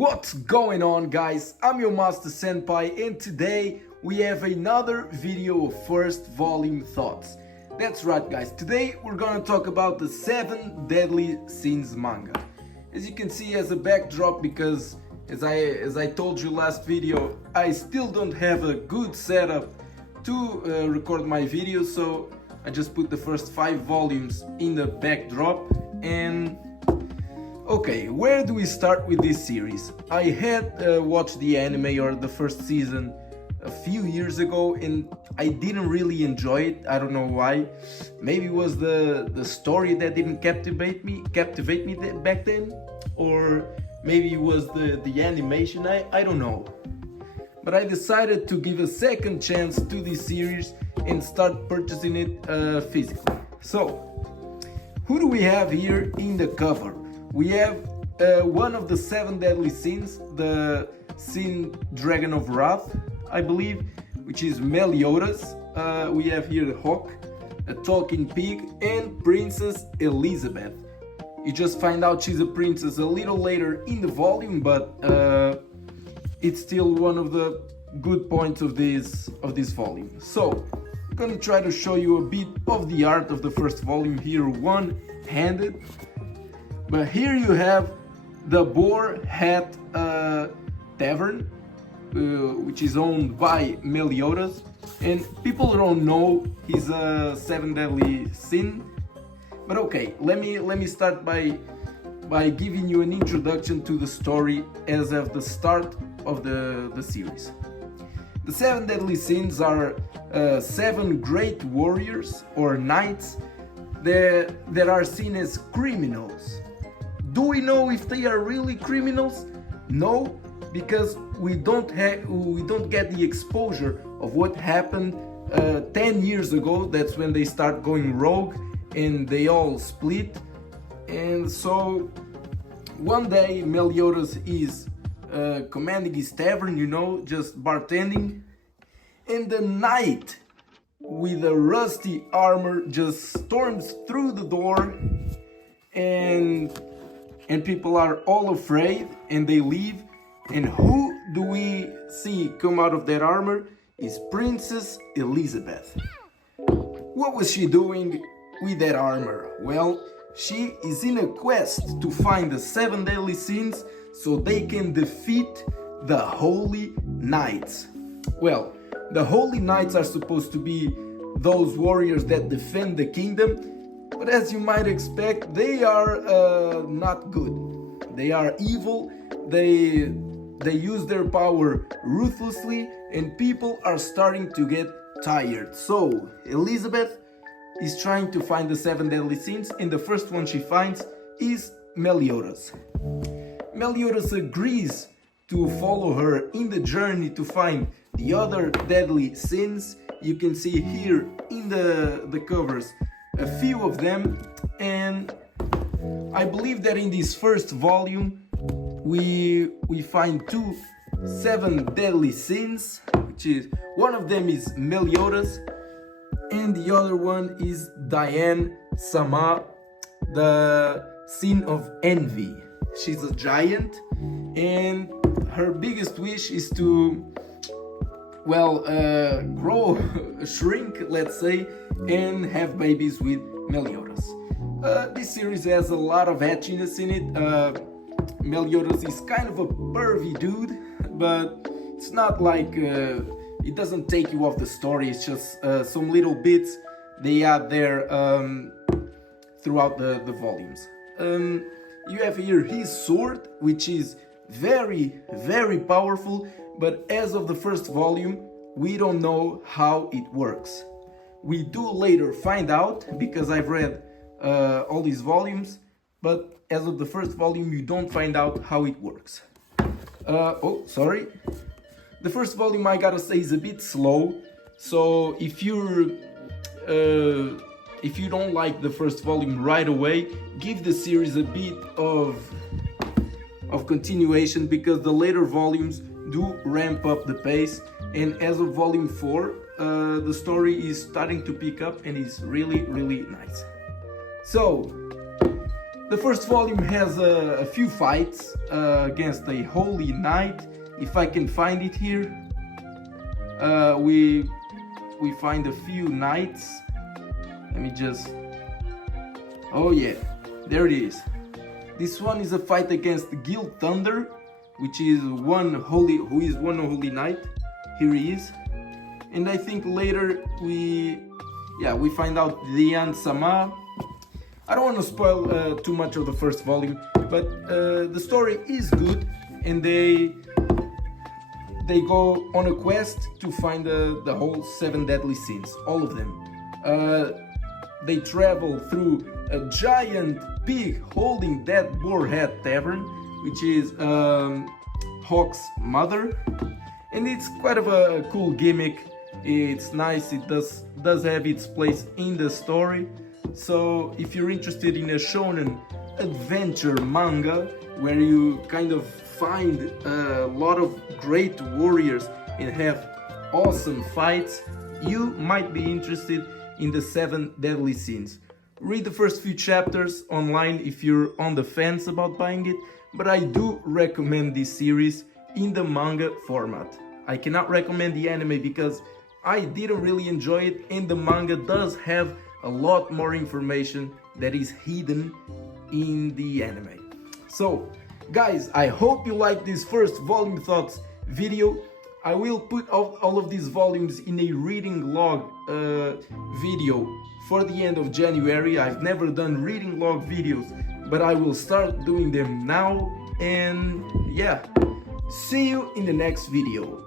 What's going on, guys? I'm your master Senpai, and today we have another video of first volume thoughts. That's right, guys. Today we're gonna talk about the 7 Deadly Sins manga. As you can see as a backdrop, because as I told you last video, I still don't have a good setup to record my videos, so I just put the first 5 volumes in the backdrop. And okay, where do we start with this series? I had watched the anime or the first season a few years ago, and I didn't really enjoy it. I don't know why. Maybe it was the story that didn't captivate me back then, or maybe it was the animation. I don't know. But I decided to give a second chance to this series and start purchasing it physically. So, who do we have here in the cover? We have one of the 7 deadly sins, the sin Dragon of Wrath, I believe, which is Meliodas. We have here the Hawk, a talking pig, and Princess Elizabeth. You just find out she's a princess a little later in the volume, but it's still one of the good points of this volume. So, I'm gonna try to show you a bit of the art of the first volume here, one-handed. But here you have the Boar Hat Tavern, which is owned by Meliodas, and people don't know he's a 7 deadly sin. But okay, let me start by giving you an introduction to the story as of the start of the series. The 7 deadly sins are 7 great warriors or knights that are seen as criminals. Do we know if they are really criminals? No, because we don't get the exposure of what happened 10 years ago. That's when they start going rogue and they all split. And so one day Meliodas is commanding his tavern, just bartending, and the knight with a rusty armor just storms through the door, and people are all afraid and they leave. And who do we see come out of that armor? Is Princess Elizabeth. What was she doing with that armor? Well, she is in a quest to find the 7 deadly sins so they can defeat the Holy Knights. Well, the Holy Knights are supposed to be those warriors that defend the kingdom, but as you might expect, they are not good. They are evil, they use their power ruthlessly, and people are starting to get tired. So, Elizabeth is trying to find the 7 deadly sins, and the first one she finds is Meliodas. Meliodas agrees to follow her in the journey to find the other deadly sins. You can see here in the covers a few of them, and I believe that in this first volume we find 2 7 deadly sins, which is one of them is Meliodas and the other one is Diane Sama, the sin of envy. She's a giant, and her biggest wish is to grow, shrink, let's say, and have babies with Meliodas. This series has a lot of etchiness in it. Meliodas is kind of a pervy dude, but it's not like it doesn't take you off the story. It's just some little bits they add there throughout the volumes. You have here his sword, which is very, very powerful, but as of the first volume, we don't know how it works. We do later find out, because I've read all these volumes, but as of the first volume, you don't find out how it works. The first volume, I gotta say, is a bit slow, so if you don't like the first volume right away, give the series a bit of continuation, because the later volumes do ramp up the pace, and as of volume 4, the story is starting to pick up and is really, really nice. So, The first volume has a few fights against a holy knight. If I can find it here, we find a few knights. Let me just... Oh yeah, there it is. This one is a fight against Guild Thunder, which is one holy knight. Here he is. And I think later we find out Lian Sama. I don't want to spoil too much of the first volume, but the story is good, and they go on a quest to find the whole 7 deadly sins, all of them. They travel through a giant pig holding dead boar head tavern, which is Hawk's mother, and it's quite of a cool gimmick. It's nice. It does have its place in the story. So if you're interested in a shonen adventure manga where you kind of find a lot of great warriors and have awesome fights, you might be interested in the 7 deadly sins. Read the first few chapters online if you're on the fence about buying it, but I do recommend this series in the manga format. I cannot recommend the anime because I didn't really enjoy it, and the manga does have a lot more information that is hidden in the anime. So guys, I hope you like this first volume thoughts video. I will put all of these volumes in a reading log video for the end of January. I've never done reading log videos, but I will start doing them now. And yeah, see you in the next video.